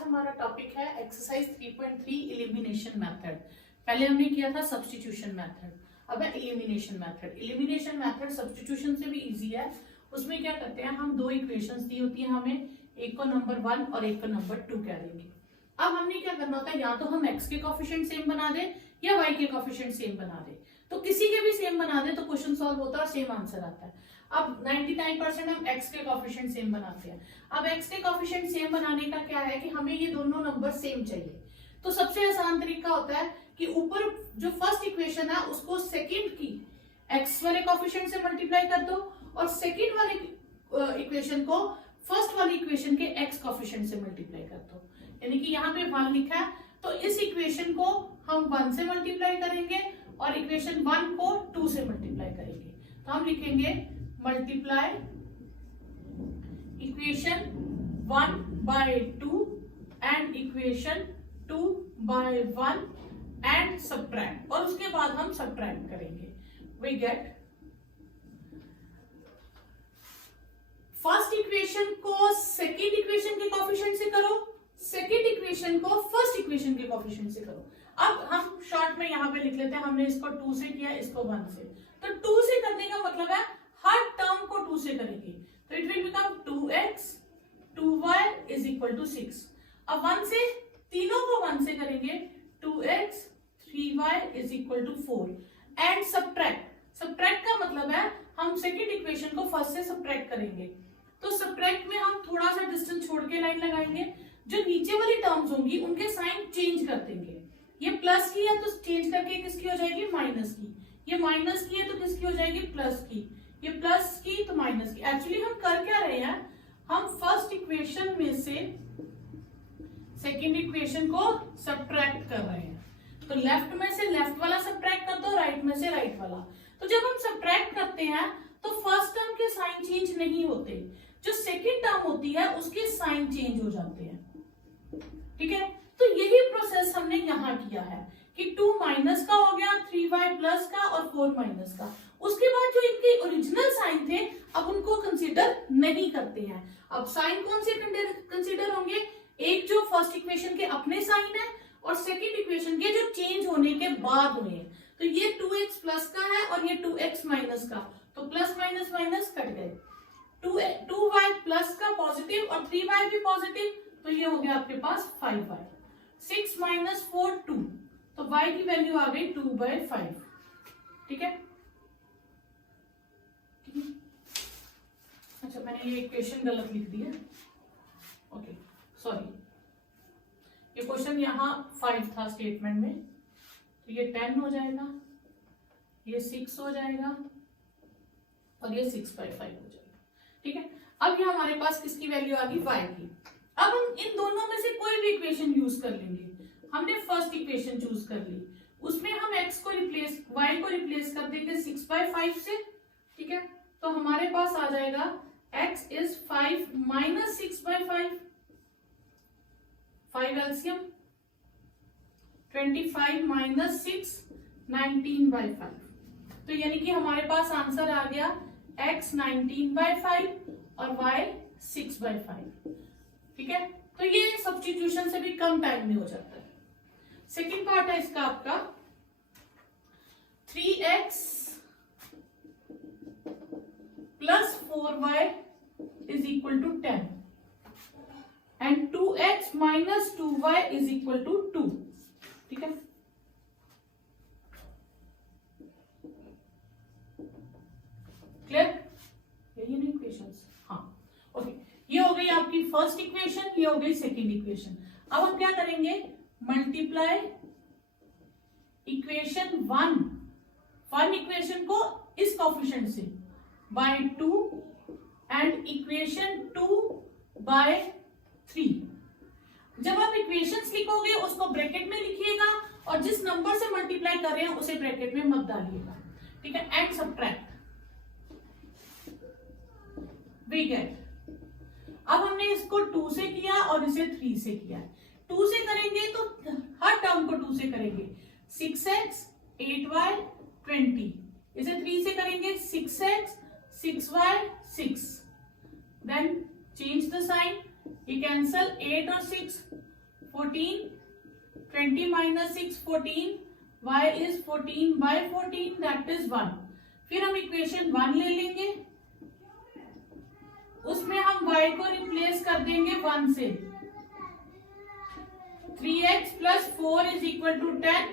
हमारा टॉपिक है exercise 3.3 elimination method. पहले हमने किया था सब्स्टिट्यूशन मेथड, अब है elimination method. Elimination method substitution से भी इजी है। उसमें क्या करते हैं, हम दो इक्वेशंस दी होती है हमें, एक को नंबर 1 और एक को नंबर 2 कह देंगे। अब हमने क्या करना होता है, या तो हम x के कोफिशिएंट सेम बना दे या y के कोफिशिएंट सेम बना दे। तो किसी के भी सेम बना दे तो क्वेश्चन सॉल्व होता है और सेम आंसर आता है। अब 99% हम x के कोफिशिएंट सेम बनाते हैं। अब x के कोफिशिएंट सेम बनाने का क्या है कि हमें ये दोनों नंबर सेम चाहिए। तो सबसे आसान तरीका होता है कि ऊपर जो फर्स्ट इक्वेशन है उसको सेकंड की x वाले कोफिशिएंट से मल्टीप्लाई कर दो और सेकंड वाले इक्वेशन को फर्स्ट वाली इक्वेशन के x कोफिशिएंट से मल्टीप्लाई कर दो। यानी कि यहाँ पे 1 लिखा है तो इस इक्वेशन को हम 1 से मल्टीप्लाई करेंगे और इक्वेशन 1 को 2 से मल्टीप्लाई करेंगे। तो हम लिखेंगे multiply equation 1 by 2 and equation 2 by 1 and subtract, और उसके बाद हम सब्ट्रैक्ट करेंगे। वी गेट फर्स्ट इक्वेशन को सेकेंड इक्वेशन के कोफिशिएंट से करो, सेकेंड इक्वेशन को फर्स्ट इक्वेशन के कोफिशिएंट से करो। अब हम शॉर्ट में यहाँ पे लिख लेते हैं, हमने इसको 2 से किया, इसको 1 से। तो 2 से करने का मतलब है हर टर्म को 2 से करेंगे, तो it will become 2x 2y is equal to 6। अब 1 से तीनों को 1 से करेंगे, 2x 3y is equal to 4 and subtract. Subtract का मतलब है हम सेकेंड इक्वेशन को फर्स्ट से सब्ट्रैक्ट करेंगे। तो सब्ट्रैक्ट में हम थोड़ा सा डिस्टेंस छोड़ के लाइन लगाएंगे, जो नीचे वाली टर्म्स होंगी उनके साइन चेंज कर देंगे। ये प्लस की है तो चेंज करके किसकी हो जाएगी, माइनस की। ये माइनस की है तो किसकी हो जाएगी, प्लस की। ये प्लस की तो माइनस की। एक्चुअली हम कर क्या रहे हैं, हम फर्स्ट इक्वेशन में से सेकेंड इक्वेशन को सब्ट्रैक्ट कर रहे हैं। तो लेफ्ट में से लेफ्ट वाला सब्ट्रैक्ट कर दो, राइट में से राइट वाला। तो जब हम सब्ट्रैक्ट करते हैं तो फर्स्ट टर्म के साइन चेंज नहीं होते, जो सेकेंड टर्म होती है उसके साइन चेंज हो जाते हैं। ठीक है, तो यही प्रोसेस हमने यहाँ किया है कि 2 माइनस का हो गया, 3y प्लस का और 4 माइनस का। उसके बाद जो इनके ओरिजिनल साइन थे अब उनको कंसीडर नहीं करते हैं। अब साइन कौन से कंसीडर होंगे, एक जो फर्स्ट इक्वेशन के अपने साइन है और सेकेंड इक्वेशन के जो चेंज होने के बाद हुए हैं। तो ये 2x प्लस का है और ये 2x माइनस का, तो प्लस माइनस माइनस कट गए। 2y प्लस का पॉजिटिव और 3y भी पॉजिटिव, तो ये हो गया आपके पास 5y। 6 माइनस 4 2, तो y की वैल्यू आ गई 2/5। ठीक है, अच्छा मैंने ये इक्वेशन गलत लिख दी है, ओके सॉरी। ये क्वेश्चन यहाँ 5 था स्टेटमेंट में, तो ये 10 हो जाएगा, ये 6 हो जाएगा और ये 6/5 हो जाएगा। ठीक है, अब ये हमारे पास किसकी वैल्यू आ गई, y की। अब हम इन दोनों में से कोई भी इक्वेशन यूज कर लेंगे। हमने फर्स्ट इक्वेशन चूज कर ली, उसमें हम y को रिप्लेस कर देंगे 6/5 से। ठीक है, तो हमारे पास आ जाएगा x is 5 minus 6/5, 5 LCM 25 minus 6 19/5। तो यानी कि हमारे पास आंसर आ गया x 19/5 और y 6/5। ठीक है, तो ये सब्स्टिट्यूशन से भी कम टाइम में हो जाता है। सेकेंड पार्ट है इसका आपका 3x plus 4y is equal to 10 and 2x minus 2y is equal to 2। ठीक है, क्लियर, यही नहीं क्वेश्चंस। हाँ ओके, ये हो गई आपकी फर्स्ट इक्वेशन, ये हो गई सेकेंड इक्वेशन। अब हम क्या करेंगे, मल्टीप्लाई इक्वेशन 1 इक्वेशन को इस कोफिशिएंट से बाय 2 एंड इक्वेशन 2 बाय 3। जब आप इक्वेशंस लिखोगे उसको ब्रैकेट में लिखिएगा और जिस नंबर से मल्टीप्लाई कर रहे हैं उसे ब्रैकेट में मत डालिएगा। ठीक है, एंड सब्ट्रैक्ट वी गेट। अब हमने इसको 2 से किया और इसे 3 से किया। 2 से करेंगे तो हर टर्म को 2 से करेंगे, 6x 8y 20। इसे 3 से करेंगे 6x 6y 6। Then change the sign, ये कैंसल 8 और 6 14, 20 minus 6 14, y is 14 by 14 that is 1. फिर हम इक्वेशन 1 ले लेंगे, उसमें हम y को रिप्लेस कर देंगे 1 से. 3x plus 4 is equal to 10,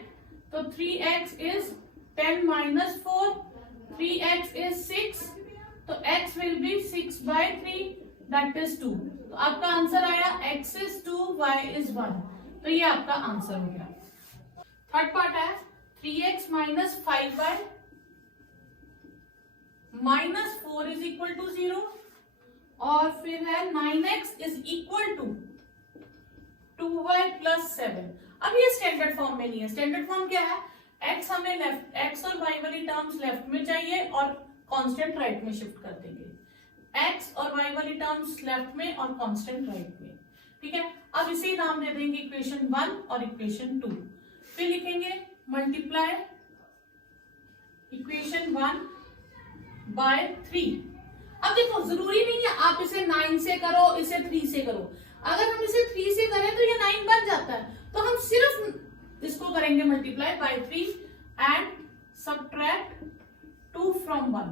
तो 3x is 10 minus 4, 3x is 6, तो x will be 6 by 3 that is 2. तो आपका आंसर आया x is 2, y is 1. तो ये आपका आंसर हो गया. थर्ड पार्ट है 3x minus 5y minus 4 is equal to 0, और फिर है 9x is equal to 2y plus 7. अब ये स्टैंडर्ड फॉर्म में नहीं है. स्टैंडर्ड फॉर्म क्या है? x हमें लेफ्ट, x और y वाली टर्म्स लेफ्ट में चाहिए और कांस्टेंट राइट में शिफ्ट कर देंगे. x और y वाली टर्म्स लेफ्ट में और कांस्टेंट राइट में. ठीक है. अब इसे नाम दे देंगे इक्वेशन 1 और इक्वेशन 2. फिर लिखेंगे मल्टीप्लाई इक्वेशन 1 बाय 3. अब देखो जरूरी नहीं है आप इसे 9 से करो, इसे 3 से करो. अगर हम इसे 3 से करें तो ये 9 बन जाता है. तो हम सिर्फ इसको करेंगे multiply by 3 and subtract 2 from 1.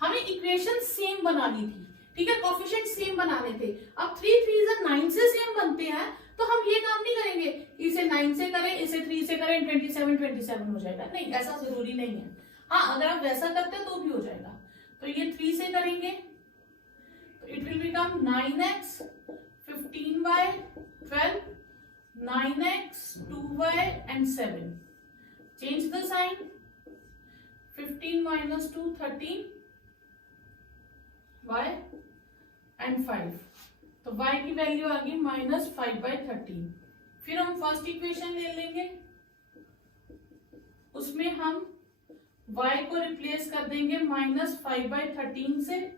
हमें इक्वेशन सेम बनानी थी. ठीक है, कोफिशिएंट सेम बनाने थे. अब 3 3 9 से सेम बनते हैं, तो हम ये काम नहीं करेंगे इसे 9 से करें, इसे 3 से करें, 27 हो जाएगा. नहीं, ऐसा जरूरी नहीं है. हाँ, अगर आप वैसा करते हैं तो भी हो जाएगा. तो ये 3 से करेंगे तो it will become 9x 15y 12, 9x 2y and 7. Change the sign. 15 minus 2 13, y and 5. तो y की वैल्यू आ गई -5/13. फिर हम फर्स्ट इक्वेशन ले लेंगे, उसमें हम y को रिप्लेस कर देंगे -5/13 से.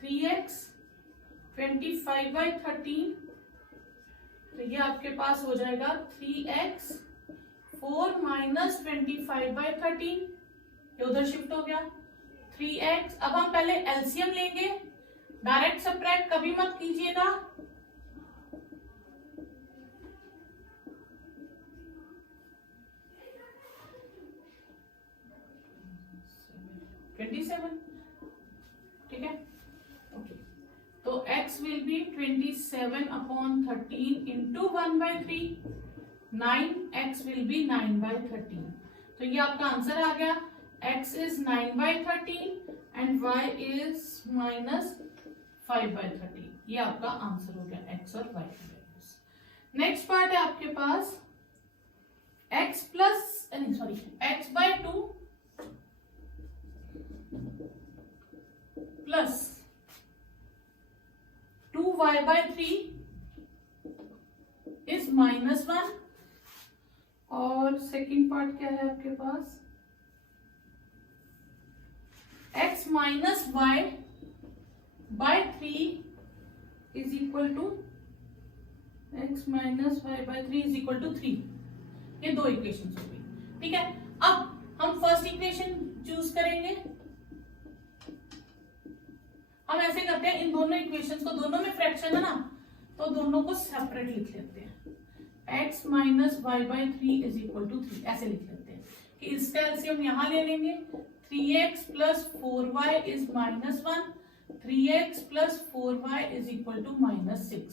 3x 25/13, तो ये आपके पास हो जाएगा 3x 4 minus 25/13. ये उधर शिफ्ट हो गया 3x. अब हम पहले एलसीएम लेंगे. डायरेक्ट सब्ट्रैक्ट कभी मत कीजिएगा. ठीक है. ओके, तो x will be 27/13 into 1/3. 9x will be 9/13. तो ये आपका आंसर आ गया. x is 9/13 and y is -5/13. ये आपका आंसर हो गया x और y की वैल्यूज. नेक्स्ट पार्ट है आपके पास x by 2 plus 2y/3 is -1. और सेकेंड पार्ट क्या है आपके पास? x minus y/3 is equal to x minus y/3 is equal to 3. ये दो इक्वेशन हो गई. ठीक है. अब हम फर्स्ट इक्वेशन चूज करेंगे. हम ऐसे करते हैं, इन दोनों इक्वेशंस को, दोनों में फ्रैक्शन है ना, तो दोनों को सेपरेट लिख लेते हैं. x minus y/3 is equal to 3 ऐसे लिख लेते हैं कि इसका एलसीएम यहां ले लेंगे. 3x plus 4y is -1. 3x plus 4y is equal to -6.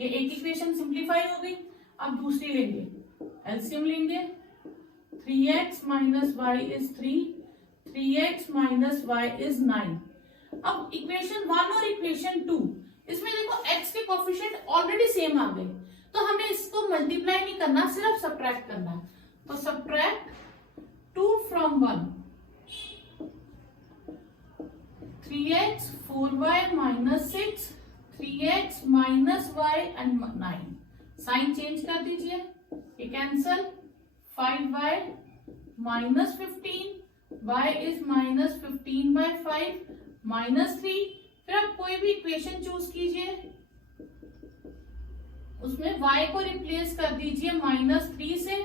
ये एक इक्वेशन सिंप्लीफाई हो गई. अब दूसरी लेंगे, एलसीएम लेंगे. 3x minus y is 3, 3x minus y is 9. अब इक्वेशन 1 और इक्वेशन 2, इसमें देखो x के कोफिशिएंट ऑलरेडी सेम आ गए, तो हमें इसको मल्टीप्लाई नहीं करना, सिर्फ सब्ट्रैक्ट करना है. तो subtract 2 from 1. 3x 4y -6, 3x minus y and 9. Sign change कर दीजिए, ये कैंसल. 5y -15, y is -15/5 -3. फिर आप कोई भी इक्वेशन चूज कीजिए, उसमें y को रिप्लेस कर दीजिए -3 से.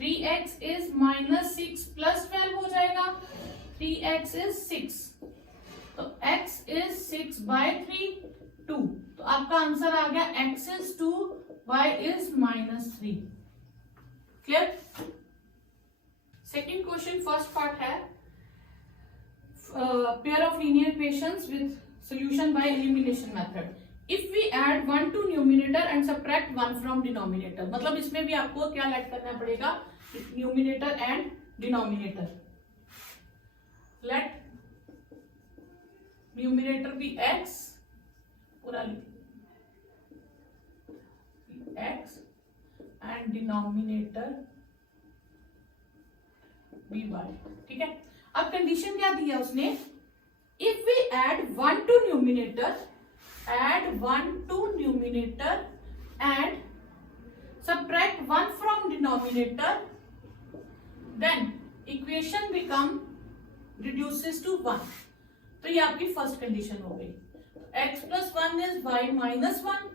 3x is -6 + 12 हो जाएगा. 3x is 6. तो x इज 6/3 2, तो आपका आंसर आ गया x is 2, y is -3। Clear? Second question first part है pair of linear equations with solution by elimination method. If we add 1 to numerator and subtract 1 from denominator, मतलब इसमें भी आपको क्या ऐड करना पड़ेगा, numerator and denominator. Let numerator be x, पूरा x and denominator be y। ठीक है, अब कंडीशन क्या दी है उसने, if we add 1 to numerator, add 1 to numerator and subtract 1 from denominator, then equation become reduces to 1। तो ये आपकी फर्स्ट कंडीशन हो गई। x plus 1 is y minus 1,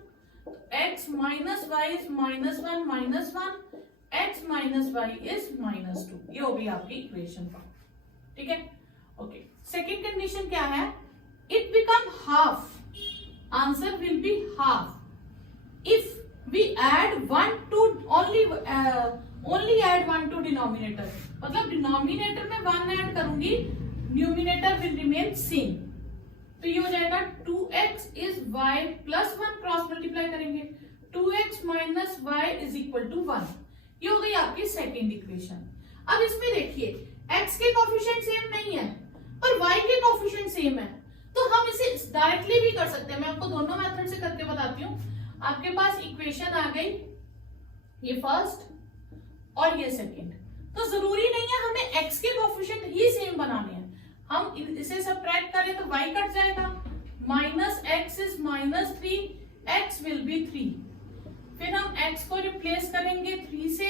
x minus y is -1 minus 1, x minus y is -2। ये हो गई आपकी equation. ठीक है, ओके। सेकेंड कंडीशन क्या है, it become half, answer will be half if we add 1 to only add 1 to denominator, मतलब denominator में 1 ऐड करूंगी, न्यूमिनेटर विल रिमेन सेम, तो ये हो जाएगा 2x is y plus 1, cross multiply करेंगे 2x minus y is equal to 1। ये हो गई आपकी सेकेंड इक्वेशन। अब इसमें देखिए x के कोफिशिएंट सेम नहीं है पर y के कोफिशिएंट सेम है, तो हम इसे डायरेक्टली भी कर सकते हैं। मैं आपको दोनों मेथड से करके बताती हूँ। आपके पास इक्वेशन आ गई, ये फर्स्ट और ये सेकंड, तो जरूरी नहीं है हमें x के कोफिशिएंट ही सेम बनाने हैं। हम इसे सब्ट्रैक्ट करें तो y कट जाएगा, -x is -3, x will be 3। फिर हम x को रिप्लेस करेंगे 3 से,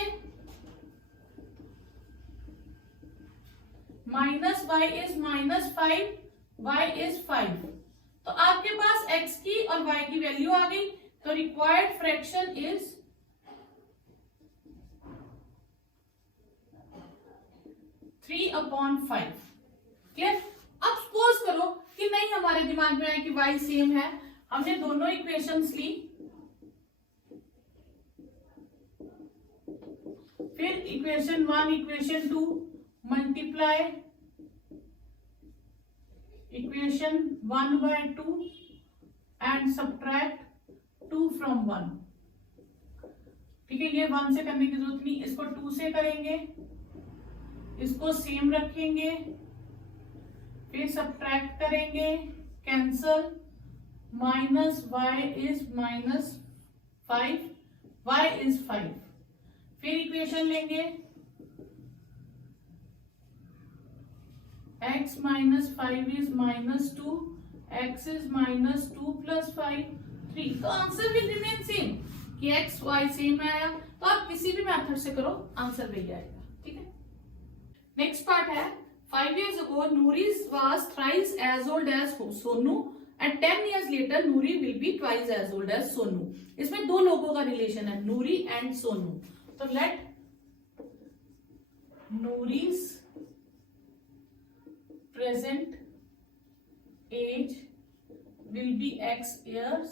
-y इज -5, y इज 5। तो आपके पास x की और y की वैल्यू आ गई, तो रिक्वायर्ड फ्रैक्शन इज 3/5। क्लियर? अब सपोज करो कि नहीं, हमारे दिमाग में आया कि y सेम है, हमने दोनों इक्वेशंस ली, फिर equation 1 equation 2 multiply equation 1/2 and subtract 2 from 1। ठीक है, ये 1 से करने की जरूरत नहीं, इसको 2 से करेंगे, इसको सेम रखेंगे, फिर सब्ट्रैक्ट करेंगे, cancel, -y is -5, y is 5। फिर इक्वेशन लेंगे x minus 5 is -2, x is -2 plus 5 3। तो आंसर विल रिमेन सेम कि x y सेम आया, तो आप किसी भी मेथड से करो आंसर वही आएगा। ठीक है, नेक्स्ट पार्ट है 5 years ago Nuri was thrice as old as Sonu and 10 years later Nuri will be twice as old as Sonu। इसमें दो लोगों का रिलेशन है, नूरी एंड सोनू। तो late Nuri's present age will be x years,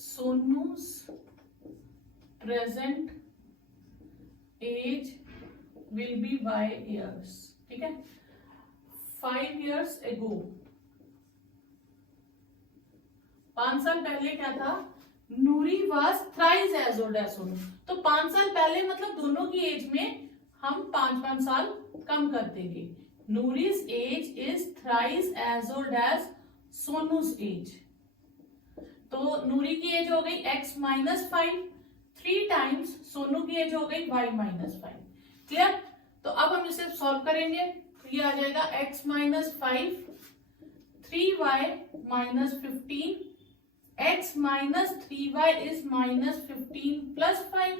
Sonu's present age will be y years। ठीक है, 5 years ago, 5 साल पहले क्या था, नूरी was thrice as old as Sonu. तो 5 साल पहले मतलब दोनों की एज में हम 5-5 साल कम कर देंगे। Nuri's age is thrice as old as Sonu's age। तो नूरी की एज हो गई x -5, 3 टाइम्स सोनू की एज हो गई y -5। क्लियर? तो अब हम इसे सॉल्व करेंगे, तो ये आ जाएगा x -5, 3y -15, x -3y is -15 plus 5,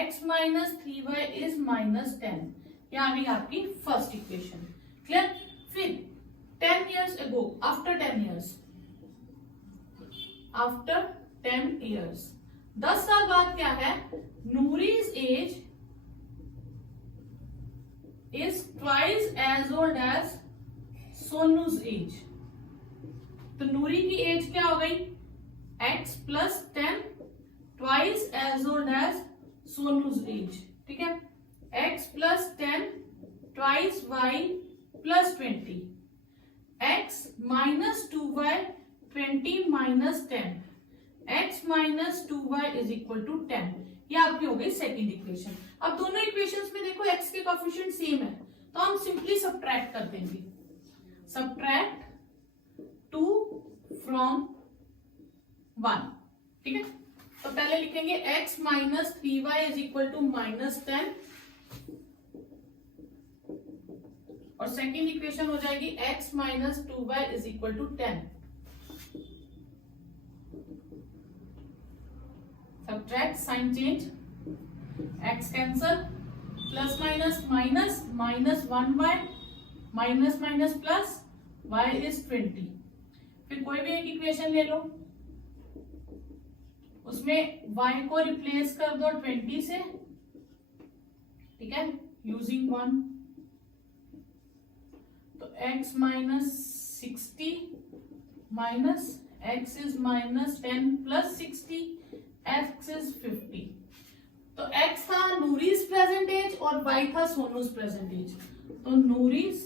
x -3y is -10। ये आ गई आपकी फर्स्ट इक्वेशन। क्लियर? फिर 10 years ago, after 10 years, after 10 years, 10 साल बाद क्या है, Noori's age is twice as old as Sonu's age. तो नूरी की एज क्या हो गई, x plus 10 twice as old as Sonu's age, ठीक है। x plus 10 twice y plus 20, x minus 2y 20 minus 10, x minus 2y is equal to 10। ये आपकी हो गई सेकेंड इक्वेशन। अब दोनों इक्वेशंस में देखो x के कोएफिशिएंट सेम है, तो हम सिंपली सब्ट्रैक्ट कर देंगे, सब्ट्रैक्ट 2 फ्रॉम 1, ठीक है। तो पहले लिखेंगे x minus 3y is equal to minus 10, और सेकेंड इक्वेशन हो जाएगी x minus 2y is equal to 10। Subtract, sign change, x cancel, plus minus minus, minus 1y, minus minus plus, y is 20। फिर कोई भी एक इक्वेशन ले लो, उसमें y को रिप्लेस कर दो 20 से, ठीक है, यूजिंग 1। तो x minus 60 minus x is minus 10 plus 60, x is 50। तो x था नूरीज प्रेजेंट एज और y था सोनूज प्रेजेंट एज। तो नूरीज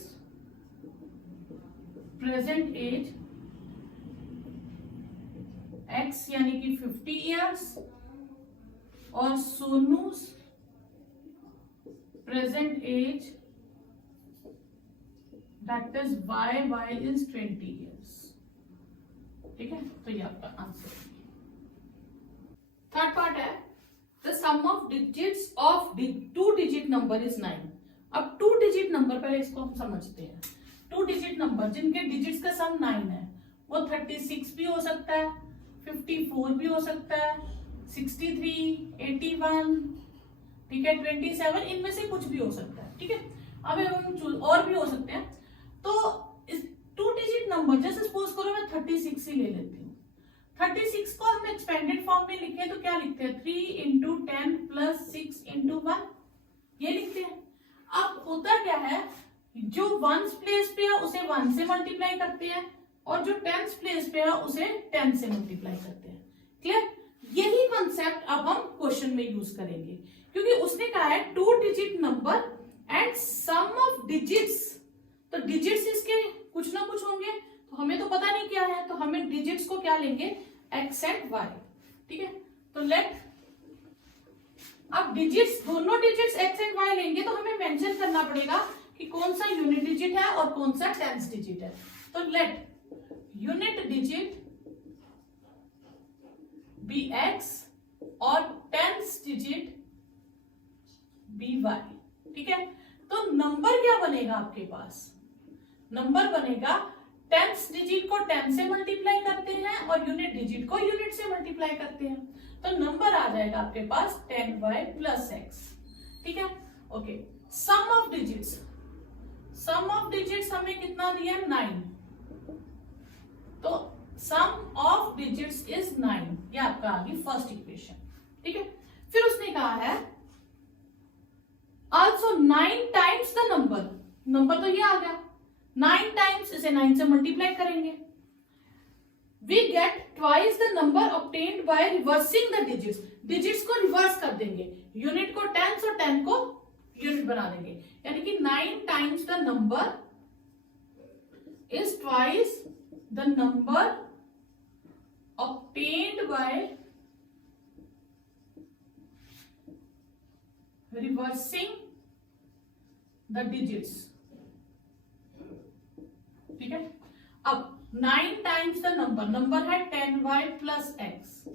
प्रेजेंट एज x यानी कि 50 इयर्स, और Sonu's present age that is y is 20 years, ठीक है। तो ये आपका आंसर है। थर्ड पार्ट है the sum of digits of 2 digit number is 9। अब 2 डिजिट नंबर, पहले इसको हम समझते हैं। 2 डिजिट नंबर जिनके डिजिट्स का सम 9 है, वो 36 भी हो सकता है, 54 भी हो सकता है, 63, 81, ठीक है, 27, इनमें से कुछ भी हो सकता है, ठीक है। अब हम और भी हो सकते हैं। तो इस 2 डिजिट नंबर, जैसे सपोज करो मैं 36 ही ले लेती हूँ। 36 को हम एक्सपेंडेड फॉर्म में लिखे तो क्या लिखते हैं, 3 इंटू 10 प्लस 6 इंटू 1, ये लिखते हैं। अब होता क्या है, जो 1s प्लेस पे है उसे 1 से मल्टीप्लाई करते हैं, और जो 10s प्लेस पे है उसे 10 से मल्टीप्लाई करते हैं। क्लियर? यही कंसेप्ट अब हम क्वेश्चन में यूज करेंगे, क्योंकि उसने कहा है 2 digit number and sum of digits. तो डिजिट्स इसके कुछ ना कुछ होंगे, तो हमें तो पता नहीं क्या है, तो हमें डिजिट्स को क्या लेंगे, x एंड y, ठीक है। तो लेट, अब डिजिट्स, दोनों डिजिट्स x एंड y लेंगे तो हमें मेंशन करना पड़ेगा कि कौन सा यूनिट डिजिट है और कौन सा टेंस डिजिट है। तो let unit digit be x और टेंस डिजिट बी y, ठीक है। तो नंबर क्या बनेगा आपके पास, नंबर बनेगा टेंस डिजिट को 10 से मल्टीप्लाई करते हैं और यूनिट डिजिट को यूनिट से मल्टीप्लाई करते हैं, तो नंबर आ जाएगा आपके पास 10y प्लस x, ठीक है। Okay, sum of digits, sum of digits हमें कितना दिया, 9। तो सम ऑफ डिजिट्स इज 9, ये आपका आ गई फर्स्ट इक्वेशन, ठीक है। फिर उसने कहा है also 9 times the number, number तो ये आ गया, 9 टाइम्स, इसे 9 से मल्टीप्लाई करेंगे, we get twice the number obtained by reversing the digits. Digits को रिवर्स कर देंगे, यूनिट को टेंस और 10 को यूनिट बना देंगे, यानी कि 9 times the number is twice the number obtained by reversing the digits, ठीक है। अब 9 टाइम्स द नंबर, नंबर है 10y प्लस x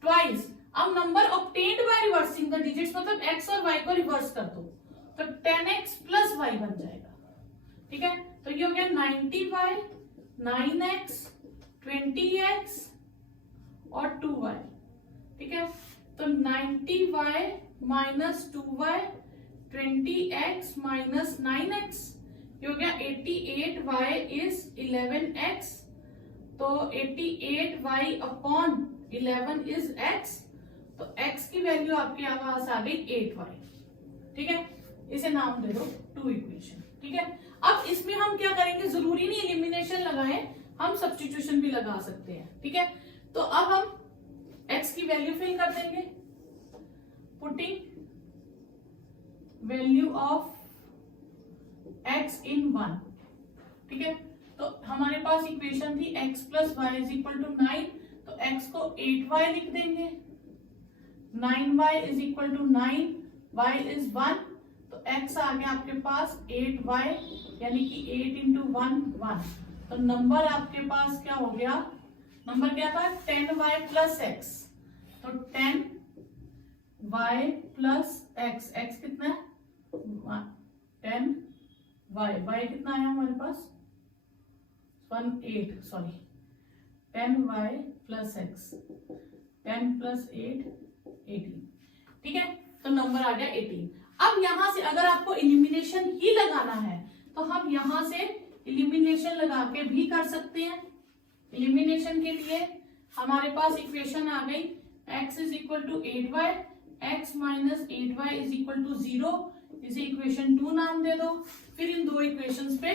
ट्वाइस। अब number obtained by reversing the digits, मतलब x और y को रिवर्स कर दो, तो 10x प्लस y बन जाएगा, ठीक है। तो ये हो गया 90y, 9x, 20x और 2y, ठीक है। तो 90y minus 2y, 20x minus 9x, ये हो गया 88y इज 11x, तो 88y अपॉन 11 इज x, तो x की वैल्यू आपके पास आ गई 8y, ठीक है। इसे नाम दे दो 2 इक्वेशन, ठीक है। अब इसमें हम क्या करेंगे, जरूरी नहीं एलिमिनेशन लगाएं, हम सब्स्टिट्यूशन भी लगा सकते हैं, ठीक है। तो अब हम x की वैल्यू फिल कर देंगे, putting value of x in 1, ठीक है। तो हमारे पास इक्वेशन थी x plus y is equal to 9, तो x को 8y लिख देंगे, 9y is equal to 9, y is 1, तो x आ गया आपके पास 8y, यानी कि 8 इंटू 1 1, तो नंबर आपके पास क्या हो गया, नंबर क्या था 10y प्लस x, तो 10y प्लस x, x कितना है 10y, y कितना आया हमारे पास 8 sorry 10y plus x, 10 plus 8 18, ठीक है। तो नंबर आ गया 18। अब यहां से अगर आपको इलिमिनेशन ही लगाना है तो हम यहां से इलिमिनेशन लगा के भी कर सकते हैं। इलिमिनेशन के लिए हमारे पास इक्वेशन आ गई x is equal to 8y, x minus 8y is equal to 0, इसे इक्वेशन 2 नाम दे दो, फिर इन दो इक्वेशंस पे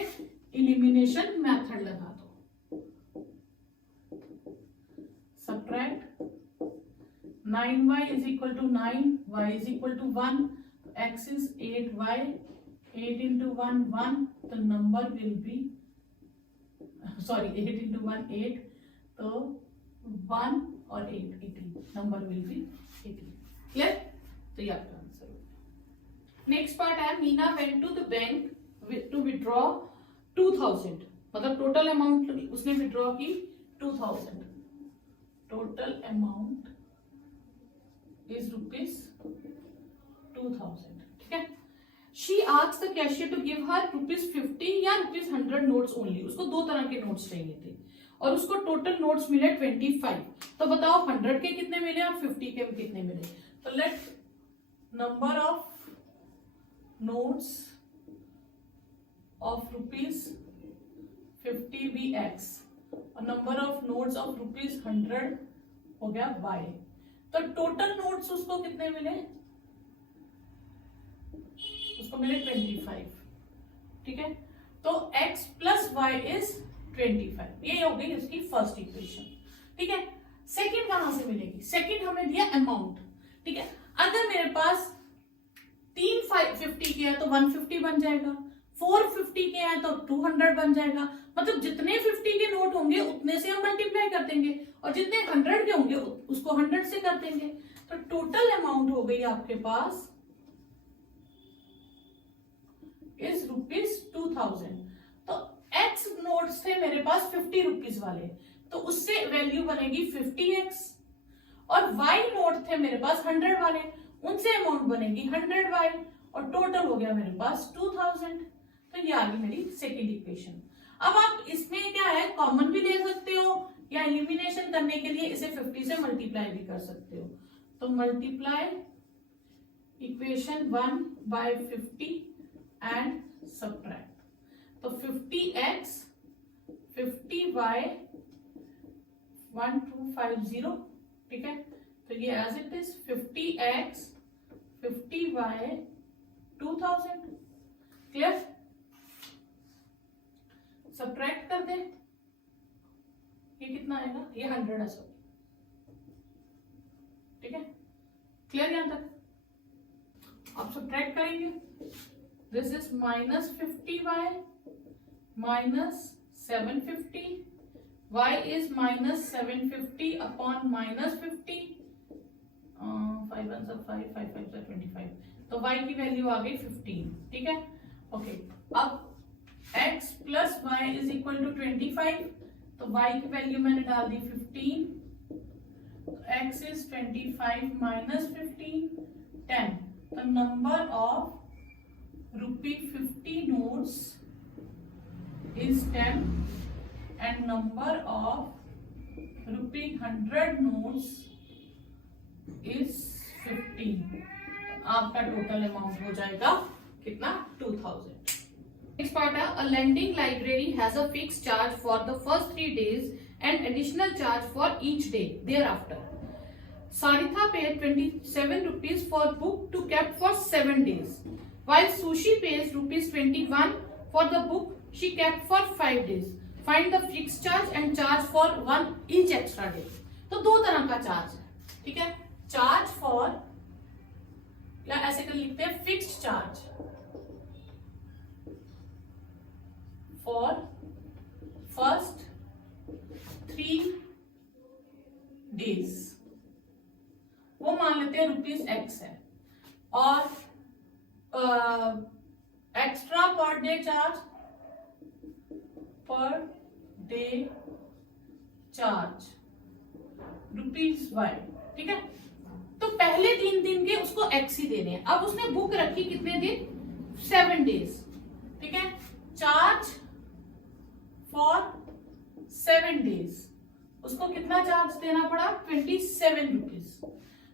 इलिमिनेशन मेथड लगा दो। Subtract 9y is equal to 9, y is equal to 1, x is 8y, 8 into 1 1, तो number will be sorry 8 into 1 8, तो 1 और 8 18, नंबर विल बी 18। क्लियर? तो ये आपका आंसर हो। नेक्स्ट पार्ट है Meena went to the bank to withdraw 2000, मतलब total amount उसने विड्रॉ की 2000, टोटल अमाउंट इज रुपीज 2000, ठीक है। She asks the cashier to give her rupees 50 या रुपीज 100 नोट्स ओनली, उसको दो तरह के नोट्स चाहिए थे और उसको टोटल नोट्स मिले 25, तो बताओ 100 के कितने मिले और 50 के कितने मिले। तो let number of notes of rupees 50 be x और number of notes of rupees 100 हो गया y, तो टोटल नोट्स उसको कितने मिले, उसको मिले 25, ठीक है। तो x प्लस वाई इज 25, ये हो गई उसकी फर्स्ट इक्वेशन, ठीक है। सेकंड कहां से मिलेगी, सेकंड हमें दिया अमाउंट, ठीक है। अगर मेरे पास 3 50 के है तो 150 बन जाएगा, 450 के हैं तो 200 बन जाएगा, मतलब जितने 50 के नोट होंगे उतने से हम मल्टीप्लाई कर देंगे और जितने 100 के होंगे उसको 100 से कर देंगे, तो टोटल अमाउंट हो गई आपके पास इज रुपीज 2000। तो x नोट्स थे मेरे पास 50 रुपीज वाले, तो उससे वैल्यू बनेगी 50x, और y नोट थे मेरे पास 100 वाले, उनसे अमाउंट बनेगी 100y, और टोटल हो गया मेरे पास 2000। तो ये आ गई मेरी सेकेंड इक्वेशन। अब आप इसमें क्या है कॉमन भी ले सकते हो या एलिमिनेशन करने के लिए इसे 50 से मल्टीप्लाई भी कर सकते हो, तो multiply equation 1 by 50 and subtract, तो 50x 50y 1250, ठीक है। तो ये as it is 50x 50y 2000, clear. Subtract कर दे, ये कितना आएगा, ये 100 है सॉरी, ठीक है। क्लियर यहां तक। अब सब्ट्रैक्ट करेंगे, this is minus 50y minus 750, y is minus 750 upon minus 50, 5 1 5 5 5 25, तो y की वैल्यू आ गई 15, ठीक है। ओके, अब x plus y is equal to 25, तो y की वैल्यू मैंने डाल दी 15, तो x इज 25 माइनस 15 10, तो number of ₹50 notes is 10 and number of ₹100 notes is 15। आपका टोटल अमाउंट हो जाएगा कितना 2000। नेक्स्ट पार्ट है, a lending library has a fixed charge for the first 3 days and additional charge for each day thereafter. Saritha paid 27 rupees for book to kept for 7 days, while Sushi pays rupees 21 for the book she kept for 5 days. Find the fixed charge and for 1 each extra day. तो दो तरह का charge है, ठीक है। Charge for, या ऐसे कर लिखते हैं fixed charge for first 3 days, वो मान लेते हैं ₹X है। और extra per day charge, per day charge ₹Y, ठीक है। तो पहले 3 दिन के उसको X ही देने हैं। अब उसने बुक रखी कितने दिन, 7 डेज, ठीक है। चार्ज फॉर 7 डेज, उसको कितना चार्ज देना पड़ा, ₹27।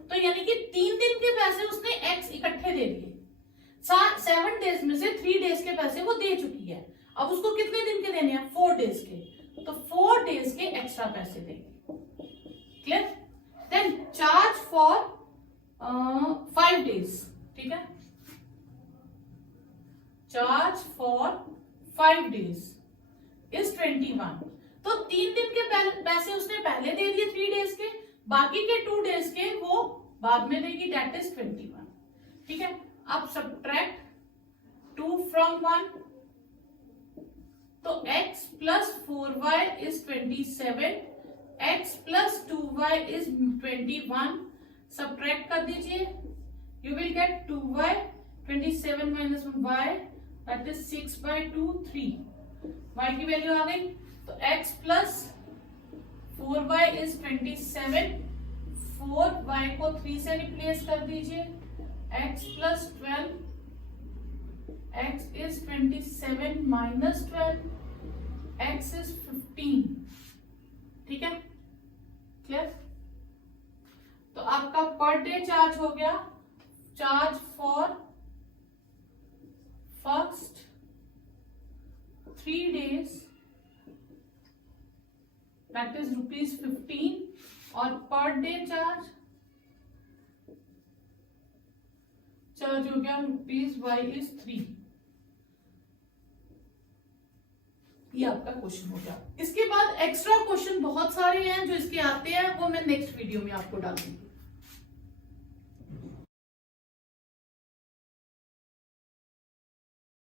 तो यानी कि 3 दिन के पैसे उसने X इकट्ठे दे दिए। 7 डेज में से 3 डेज के पैसे वो दे चुकी है। अब उसको कितने दिन के देने हैं, 4 डेज के। तो 4 डेज के एक्स्ट्रा पैसे देंगे, clear. Then charge for 5 days, ठीक है। Charge for 5 days is 21। तो 3 दिन के पैसे उसने पहले दे दिए 3 डेज के, बाकी के 2 डेज के वो बाद में देगी, दैट इज 21, ठीक है। अब सब्ट्रैक्ट 2 फ्रॉम 1, तो x plus 4y is 27, x plus 2y is 21। Subtract कर दीजिए, you will get 2y, 27 minus y that is 6/2, 3। y की वैल्यू आ गई। तो x plus 4y is 27, 4y को 3 से रिप्लेस कर दीजिए, x plus 12, x is 27 minus 12, x is 15, ठीक है, क्लियर। तो आपका पर डे चार्ज हो गया, charge for first 3 days that is ₹15, और पर डे चार्ज हो गया ₹Y is 3। ये आपका क्वेश्चन हो गया। इसके बाद एक्स्ट्रा क्वेश्चन बहुत सारे हैं जो इसके आते हैं, वो मैं नेक्स्ट वीडियो में आपको डाल दूंगी।